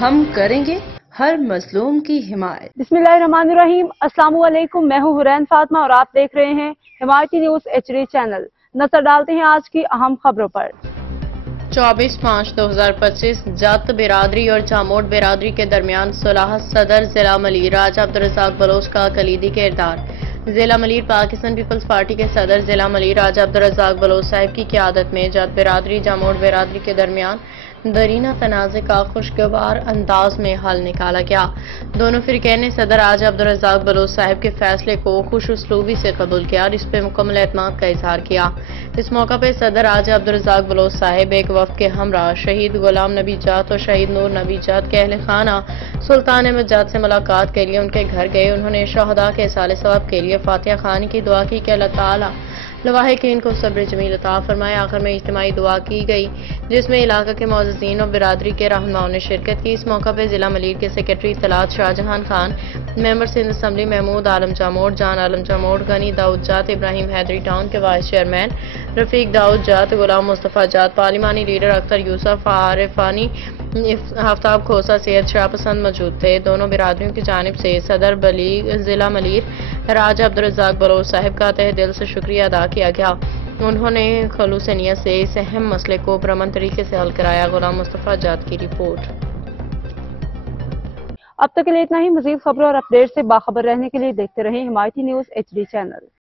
ہم کریں گے ہر مظلوم کی حمایت۔ بسم اللہ الرحمن الرحیم۔ السلام علیکم، میں ہوں حرین فاطمہ اور آپ دیکھ رہے ہیں حمایتی نیوز HD چینل۔ نظر ڈالتے ہیں آج کی اہم خبروں پر۔ 24/5/2025 جت برادری اور جاموٹ برادری کے درمیان صلح۔ صدر ضلع ملیر راجہ عبدالرزاق بلوچ کا کلیدی کردار۔ ضلع ملیر پاکستان پیپلز پارٹی کے صدر ضلع ملیر راجہ عبدالرزاق بلوچ صاحب کی قیادت میں جت برادری جاموٹ برادری کے درمیان درینہ تنازع کا خوشگوار انداز میں حل نکالا گیا۔ دونوں فریقین نے صدر راجہ عبدالرزاق بلوچ صاحب کے فیصلے کو خوش اسلوبی سے قبول کیا اور اس پہ مکمل اعتماد کا اظہار کیا۔ اس موقع پہ صدر راجہ عبدالرزاق بلوچ صاحب ایک وفد کے ہمراہ شہید غلام نبی جات اور شہید نور نبی جات کے اہل خانہ سلطان احمد جات سے ملاقات کے لیے ان کے گھر گئے۔ انہوں نے شہداء کے ایصال ثواب کے لیے فاتحہ خوانی کی دعا کی کہ اللہ تعالیٰ لواحقین کو صبر جمیل عطا فرمائے۔ آخر میں اجتماعی دعا کی گئی جس میں علاقہ کے معززین اور برادری کے رہنماؤں نے شرکت کی۔ اس موقع پہ ضلع ملیر کے سیکرٹری اطلاعات شاہجہان خان، ممبر سندھ اسمبلی محمود عالم جاموٹ، جان عالم جاموٹ، غنی داؤد جات، ابراہیم حیدری ٹاؤن کے وائس چیئرمین رفیق داؤد جات، غلام مصطفیٰ جات، پارلیمانی لیڈر اختر یوسف، عارفانی آفتاب کھوسہ، صحت شاہ پسند موجود تھے۔ دونوں برادریوں کی جانب سے صدر ضلع ملیر راجہ عبدالرزاق بلوچ صاحب کا تہ دل سے شکریہ ادا کیا گیا۔ انہوں نے خلوص نیت سے اس اہم مسئلے کو پرامن طریقے سے حل کرایا۔ غلام مصطفیٰ جات کی رپورٹ۔ اب تک کے لیے اتنا ہی۔ مزید خبروں اور اپڈیٹ سے باخبر رہنے کے لیے دیکھتے رہیں حمایتی نیوز HD چینل۔